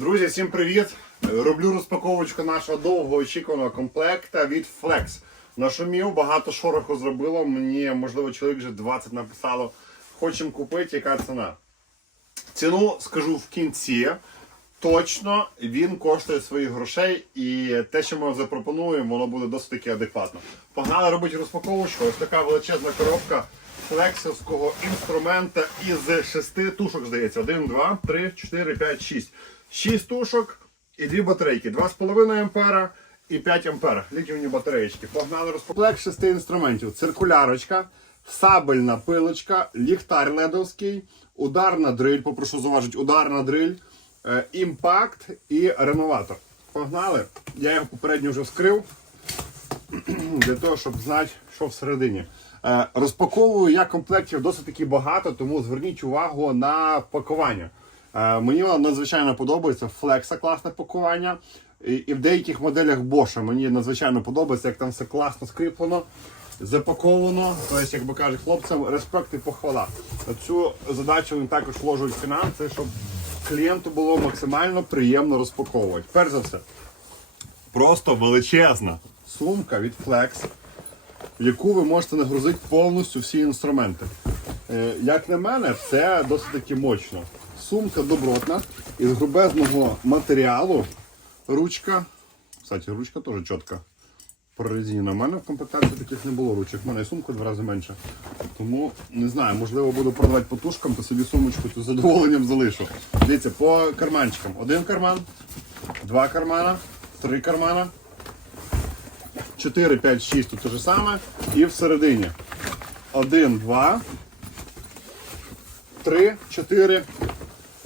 Друзі, всім привіт! Роблю розпаковочку нашого довгоочікуваного комплекта від Flex. Нашумів, багато шороху зробило. Мені, можливо, чоловік вже 20 написало. Хочемо купити, яка ціна. Ціну скажу в кінці. Точно він коштує своїх грошей, і те, що ми вам запропонуємо, воно буде досить таки адекватно. Погнали робити розпаковочку. Ось така величезна коробка флексівського інструмента із шести тушок, здається. 1, 2, 3, 4, 5, 6. 6 тушок і дві батарейки. 2,5 ампера і 5 ампер. Літівні батареєчки. Погнали розпаковку. шести інструментів. Циркулярочка, сабельна пилочка, ліхтар ледовський, ударна дриль, попрошу заважити, ударна дриль, е, імпакт і реноватор. Погнали. Я його попередньо вже вскрив для того, щоб знати, що всередині. Е, розпаковую я комплектів досить таки багато, тому зверніть увагу на пакування. Е, мені надзвичайно подобається. Флекса класне пакування. І, і в деяких моделях Bosch мені надзвичайно подобається, як там все класно скріплено, запаковано. Тобто, як би кажуть хлопцям, респект і похвала. Цю задачу вони також вложують фінанси, щоб клієнту було максимально приємно розпаковувати. Перш за все, просто величезна сумка від Flex, в яку ви можете нагрузити повністю всі інструменти. Е, Як на мене, це досить таки мощно. Сумка добротна із грубезного матеріалу. Ручка. Кстати, ручка теж чітка. Прорезинена. У мене в комплектації таких не було ручок. У мене і сумка два рази менша. Тому не знаю, можливо, буду продавати по тушкам, то собі сумочку з задоволенням залишу. Дивіться, по карманчикам. Один карман, два кармана, три кармана. 4, 5, 6 тут те же саме. І всередині 1, 2, 3, 4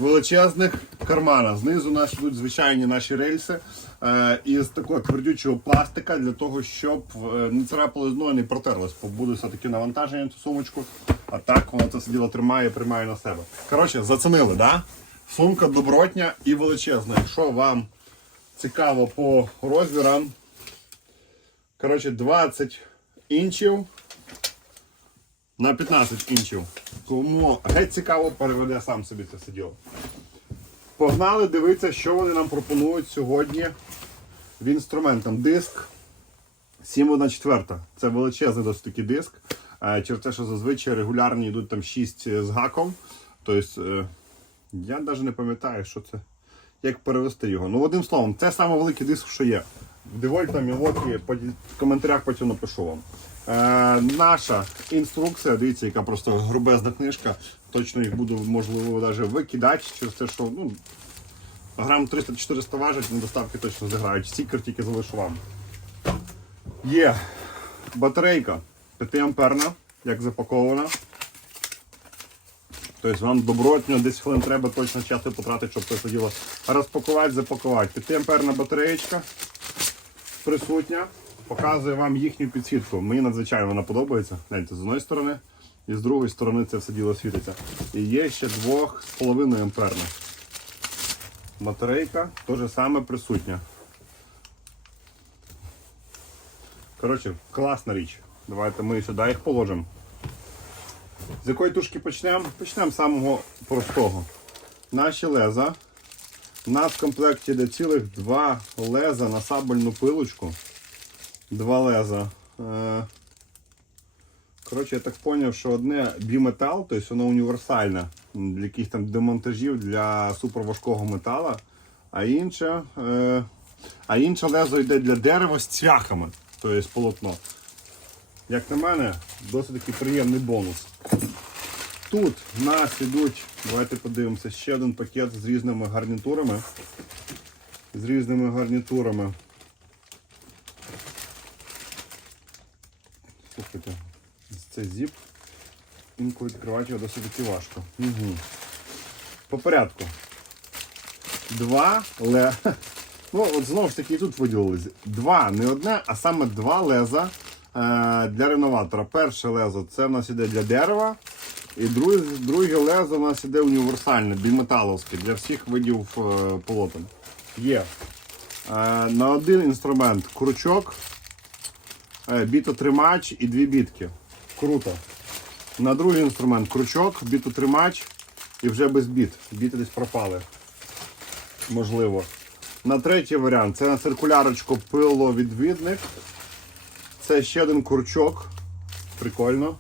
величезних кармана. Знизу у нас йдуть звичайні наші рельси е, із такого твердючого пластика для того, щоб е, не царапало дно і не протерлось. Буде все-таки навантаження на цю сумочку, а так воно це все діло тримає і приймає на себе. Коротше, зацінили, да? Сумка добротня і величезна. Якщо вам цікаво по розмірам, Коротше, 20 інчів на 15 інчів. Кому геть цікаво, переведе сам собі це все діло. Погнали дивитися, що вони нам пропонують сьогодні в інструментам. Диск 7,1 Це величезний досить такий диск. Е, Через те, що зазвичай регулярні йдуть там 6 з гаком. Тобто, е, я навіть не пам'ятаю, що це, як перевести його. Ну, одним словом, це саме великий диск, що є. Девольта, Мілокі, в коментарях потім напишу вам. Е, наша інструкція, дивіться, яка просто грубезна книжка. Точно їх буду, можливо, навіть викидати через те, що ну, грам 300-400 важить, на доставки точно зіграють. Стікер тільки залишу вам. Є батарейка 5 амперна, як запакована. Тобто вам добротно, десь хвилин треба точно часу потратити, щоб це діло розпакувати, запакувати. 5 амперна батареєчка присутня. Показує вам їхню підсвітку. Мені надзвичайно вона подобається. Гляньте, з одної сторони і з другої сторони це все діло світиться. І є ще 2,5 амперна. Батарейка теж саме присутня. Коротше, класна річ. Давайте ми сюди їх положимо. З якої тушки почнемо? Почнемо з самого простого. Наші леза. У нас в комплекті йде цілих два леза на сабельну пилочку. Два леза. Е, Коротше, я так зрозумів, що одне біметал, тобто воно універсальне для якихось там демонтажів для суперважкого металу, а інше, е, а інше лезо йде для дерева з цвяхами, тобто полотно. Як на мене, досить такий приємний бонус. Тут в нас ідуть, давайте подивимося, ще один пакет з різними гарнітурами. З різними гарнітурами. Слухайте, це зіп. Інколи відкривати його досить таки важко. Угу. По порядку. Два ле. Ну, от знову ж таки і тут виділились. Два, не одне, а саме два леза е, для реноватора. Перше лезо це в нас іде для дерева. І друге, друге лезо у нас іде універсальне, біметаловське для всіх видів е, полотен. Є е, на один інструмент крючок, бітотримач і дві бітки. Круто. На другий інструмент крючок, бітотримач і вже без біт. Біти десь пропали. можливо. На третій варіант це на циркулярочку пиловідвідник. Це ще один курчок. Прикольно.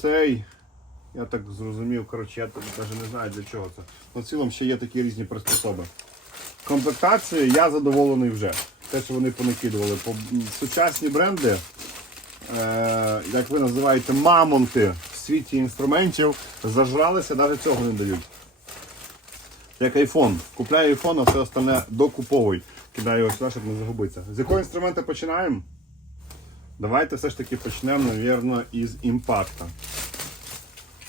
Цей, я так зрозумів, коротше, я навіть не знаю для чого це. Ну, в цілому ще є такі різні приспособи. Комплектації я задоволений вже. Те, що вони понакидували. Сучасні бренди, як ви називаєте, мамонти в світі інструментів, зажралися, навіть цього не дають. Як айфон. Купляю айфон, а все остальне докуповуй. Кидаю його сюди, щоб не загубитися. З якого інструменту починаємо? Давайте все ж таки почнемо, напевно, із імпакта.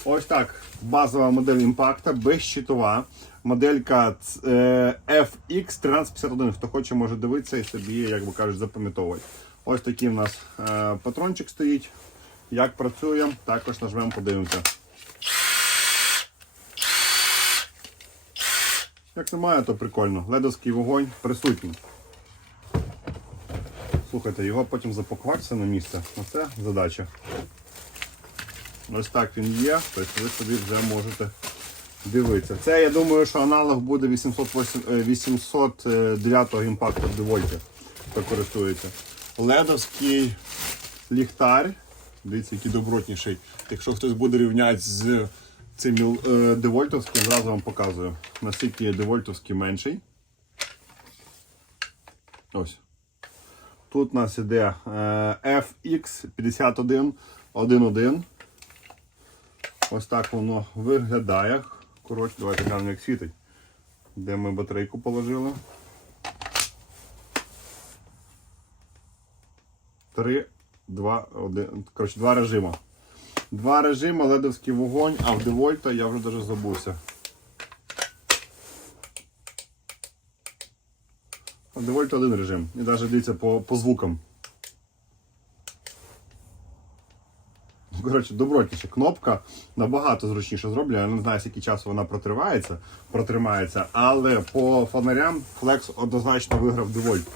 Ось так. Базова модель імпакта, безщитова. Моделька е, FX1351. Хто хоче, може дивитися і собі, як би кажуть, запам'ятовувати. Ось такий у нас е, патрончик стоїть. Як працює, також нажмемо, подивимося. Як немає, то прикольно. Ледовський вогонь присутній. Слухайте, його потім запакувати на місце. Оце задача. Ось так він є, тобто ви собі вже можете дивитися. Це я думаю, що аналог буде 808 е, 809 імпакту в девольті, хто користується. Ледовський ліхтар. Дивіться, який добротніший. Якщо хтось буде рівняти з цим е, девольтовським, зразу вам показую. Наскільки девольтовський менший. Ось. Тут у нас іде е, FX5111. Ось так воно виглядає. Коротше, давайте глянемо, як світить. Де ми батарейку положили. Три, два, один. Коротше, два режима. Два режима, ледовський вогонь, а в девольта я вже навіть забувся. А Девольт один режим. І навіть дивіться по, по звукам. Ну, Коротше, добротніше. Кнопка набагато зручніше зроблена. Я не знаю, скільки часу вона протривається, протримається, але по фонарям Flex однозначно виграв Девольт.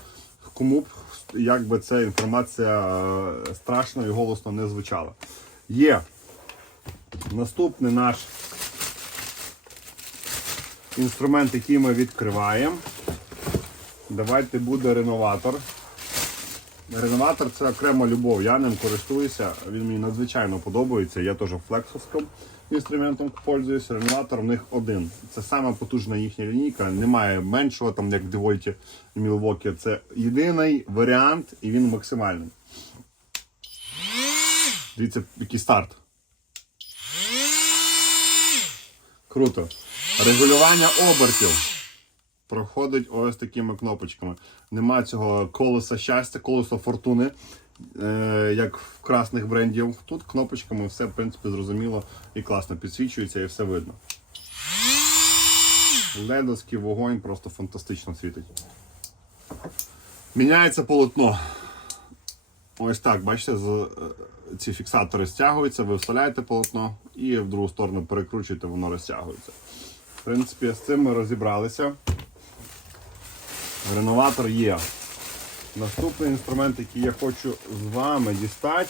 Кому б якби ця інформація е, страшно і голосно не звучала. Є наступний наш інструмент, який ми відкриваємо. Давайте буде реноватор. Реноватор це окрема любов. Я ним користуюся, він мені надзвичайно подобається. Я теж флексовським інструментом пользуюся. Реноватор в них один. Це сама потужна їхня лінійка. Немає меншого, там як в Девольті Milwaukee. Це єдиний варіант і він максимальний. Дивіться, який старт. Круто. Регулювання обертів проходить ось такими кнопочками. Нема цього колеса щастя, колеса фортуни, як в красних брендів. Тут кнопочками все, в принципі, зрозуміло і класно підсвічується і все видно. Ледовський вогонь просто фантастично світить. Міняється полотно. Ось так, бачите, е, ці фіксатори стягуються, ви вставляєте полотно і в другу сторону перекручуєте, воно розтягується. В принципі, з цим ми розібралися. Реноватор є. Наступний інструмент, який я хочу з вами дістати.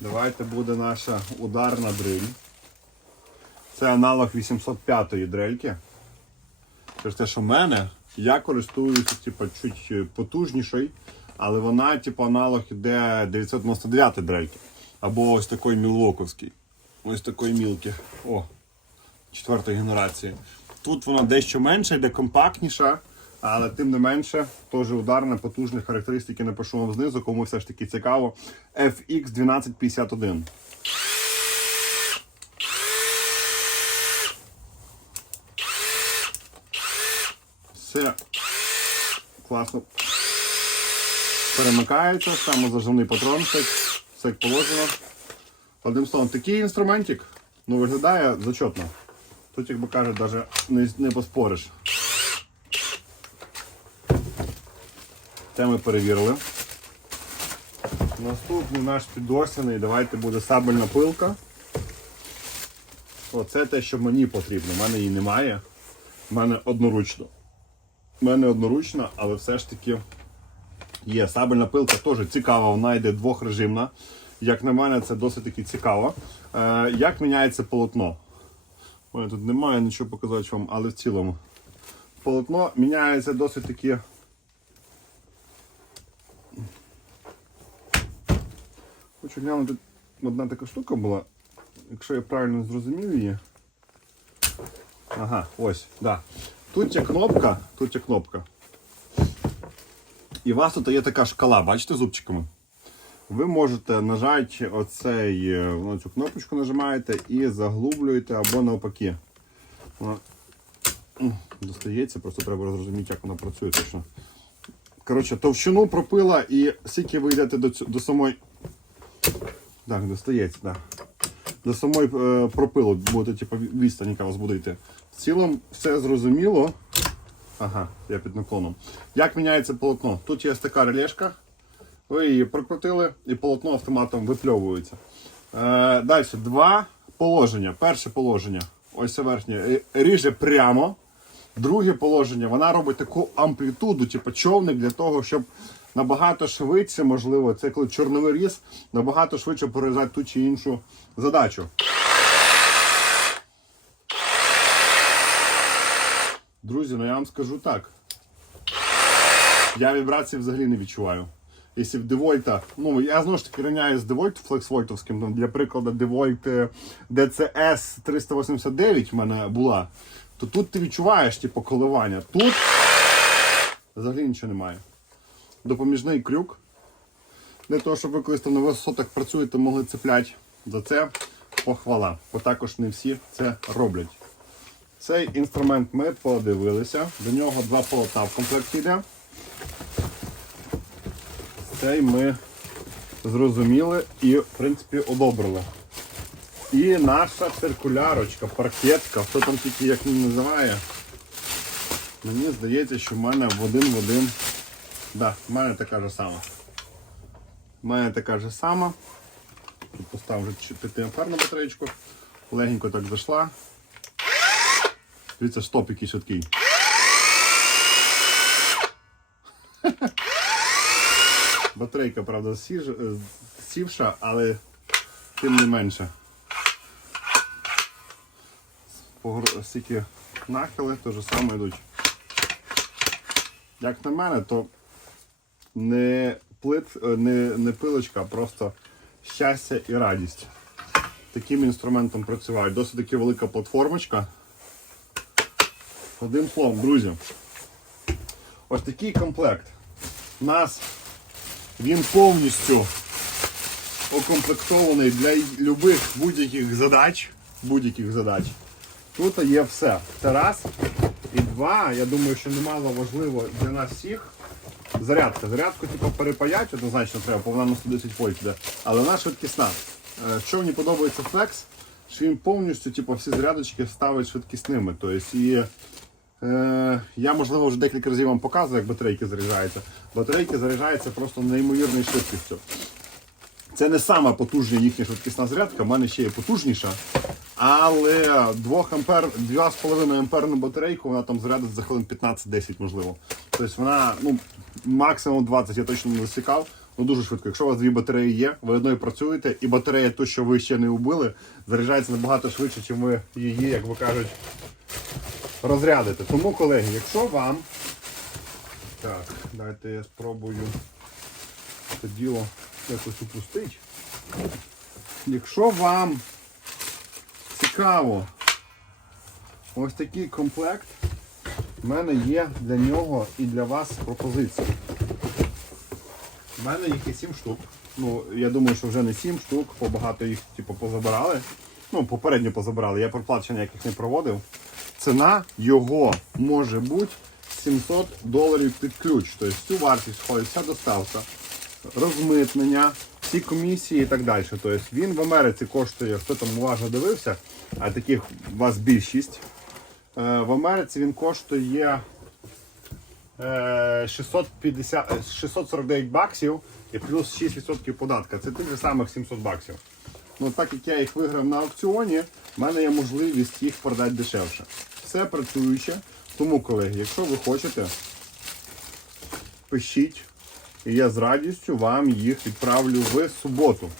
Давайте буде наша ударна дриль. Це аналог 805-ї дрельки. Через те, що в мене, я користуюся типу, чуть потужнішою, але вона, типу, аналог іде 999 дрельки. Або ось такий мілвоковський. Ось такої мілки. О, четвертої генерації. Тут вона дещо менша, йде компактніша, але тим не менше, теж ударна, потужні характеристики напишу вам знизу, кому все ж таки цікаво. FX1251. Все класно перемикається, самозаживний патрончик, все як положено. Одним словом, такий інструментик ну, виглядає зачетно. Тут, як би кажуть, навіть не, не поспориш. Це ми перевірили. Наступний наш підосяний, давайте буде сабельна пилка. Оце те, що мені потрібно. У мене її немає. У мене одноручно. У мене одноручна, але все ж таки є. Сабельна пилка теж цікава, вона йде двохрежимна. Як на мене, це досить таки цікаво. Е, як міняється полотно? Ой, тут немає нічого показати вам, але в цілому. Полотно міняється досить таки. Хочу глянути, одна така штука була, якщо я правильно зрозумів її. Ага, ось, да. Тут є кнопка, тут є кнопка. І у вас тут є така шкала, бачите, зубчиками. Ви можете нажати оцей, е, цю кнопочку нажимаєте і заглублюєте або навпаки. Достається, просто треба зрозуміти, як вона працює точно. Коротше, товщину пропила і скільки ви йдете до, цю- до самої. Так, достається, так. До самої е, пропилу буде, типу, відстань, яка вас буде йти. В цілому все зрозуміло. Ага, я під наклоном. Як міняється полотно? Тут є така релешка. Ви її прокрутили і полотно автоматом випльовується. Е, далі два положення. Перше положення, ось це верхнє, е, ріже прямо. Друге положення, вона робить таку амплітуду, типу човник для того, щоб набагато швидше, можливо, це коли чорновий різ, набагато швидше порізати ту чи іншу задачу. Друзі, ну я вам скажу так. Я вібрації взагалі не відчуваю. Якщо в Девольта, ну я знову ж таки рівняю з Девольт флексвольтовським, там, для прикладу Девольт е, DCS 389 в мене була, то тут ти відчуваєш типу, коливання. Тут взагалі нічого немає. Допоміжний крюк. Для того, щоб ви колись на висотах працюєте, могли цепляти. За це похвала. Бо також не всі це роблять. Цей інструмент ми подивилися. До нього два полота в комплекті йде. Цей ми зрозуміли і, в принципі, одобрили. І наша циркулярочка, паркетка, хто там тільки як її називає. Мені здається, що в мене в один в один. Да, в мене така ж сама. В мене така ж сама. Тут поставив вже 5 амперну батареєчку. Легенько так зайшла. Дивіться, стоп якийсь такий. Батарейка, правда, е, сівша, але тим не менше. Стільки нахили, то ж саме йдуть. Як на мене, то не плит, е, не, не пилочка, а просто щастя і радість. Таким інструментом працювати. Досить таки велика платформочка. Одним словом, друзі, ось такий комплект. У нас він повністю укомплектований для любих будь-яких задач. Будь-яких задач. Тут є все. Це раз. І два, я думаю, що немало важливо для нас всіх. Зарядка. Зарядку типу, перепаять однозначно треба, бо вона на 110 вольт йде. Але вона швидкісна. Е, Що мені подобається Flex, що він повністю типу, всі зарядочки ставить швидкісними. Тобто, і, я, можливо, вже декілька разів вам показував, як батарейки заряджаються. Батарейки заряджаються просто неймовірною швидкістю. Це не сама потужна їхня швидкісна зарядка, в мене ще є потужніша. Але 2 ампер, 2,5 амперну батарейку вона там зарядить за хвилин 15-10, можливо. Тобто вона ну, максимум 20 я точно не засікав. Ну дуже швидко. Якщо у вас дві батареї є, ви одною працюєте, і батарея, ту, що ви ще не убили, заряджається набагато швидше, ніж ви її, як ви кажуть, розрядите. Тому, колеги, якщо вам. Так, дайте я спробую це діло якось упустити. Якщо вам цікаво ось такий комплект, в мене є для нього і для вас пропозиція. У мене їх є 7 штук. Ну, я думаю, що вже не 7 штук, бо багато їх типу, позабирали. Ну, попередньо позабирали, я проплат ніяких не проводив. Ціна його може бути 700 доларів під ключ. Тобто цю вартість входить вся доставка, розмитнення, всі комісії і так далі. Тобто він в Америці коштує, хто там уважно дивився, а таких у вас більшість. Е, В Америці він коштує е, 650, е, 649 баксів і плюс 6% податка. Це тих же самих 700 баксів. Ну, так як я їх виграв на аукціоні, в мене є можливість їх продати дешевше. Все працююче. Тому, колеги, якщо ви хочете, пишіть. І я з радістю вам їх відправлю в суботу.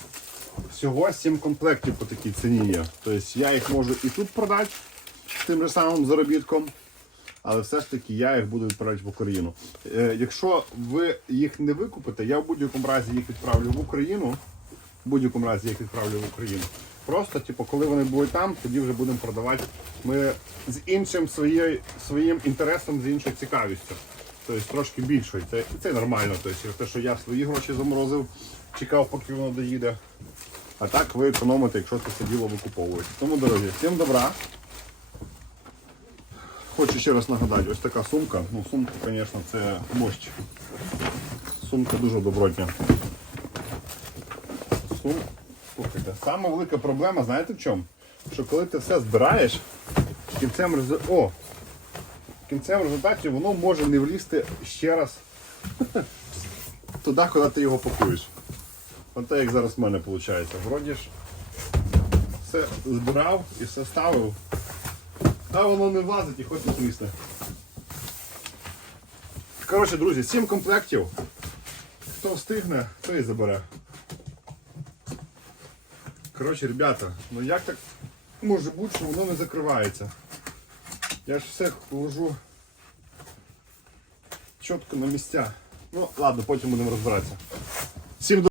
Всього 7 комплектів по такій ціні є. Тобто я їх можу і тут продати, тим же самим заробітком. Але все ж таки я їх буду відправляти в Україну. Е, якщо ви їх не викупите, я в будь-якому разі їх відправлю в Україну. В будь-якому разі їх відправлю в Україну. Просто, типу, коли вони будуть там, тоді вже будемо продавати. Ми з іншим своєю, своїм інтересом, з іншою цікавістю. Тобто трошки більшою. Це, це нормально. Тобто, те, що я свої гроші заморозив, чекав, поки воно доїде. А так ви економите, якщо це все діло викуповуєте. Тому, дорогі, всім добра. Хочу ще раз нагадати, ось така сумка. Ну, сумка, звісно, це мощь. Сумка дуже добротня. Сум... Слухайте, сама велика проблема, знаєте в чому? Що коли ти все збираєш, кінцем резу... О! В результаті воно може не влізти ще раз туди, куди ти його пакуєш. От так, як зараз в мене виходить. Вроді ж все збирав і все ставив. А воно не влазить і хоч не трісне. Коротше, друзі, 7 комплектів. Хто встигне, той і забере. Коротше, ребята, ну як так може бути, що воно не закривається? Я ж все вложу чітко на місця. Ну, ладно, потім будемо розбиратися. Всім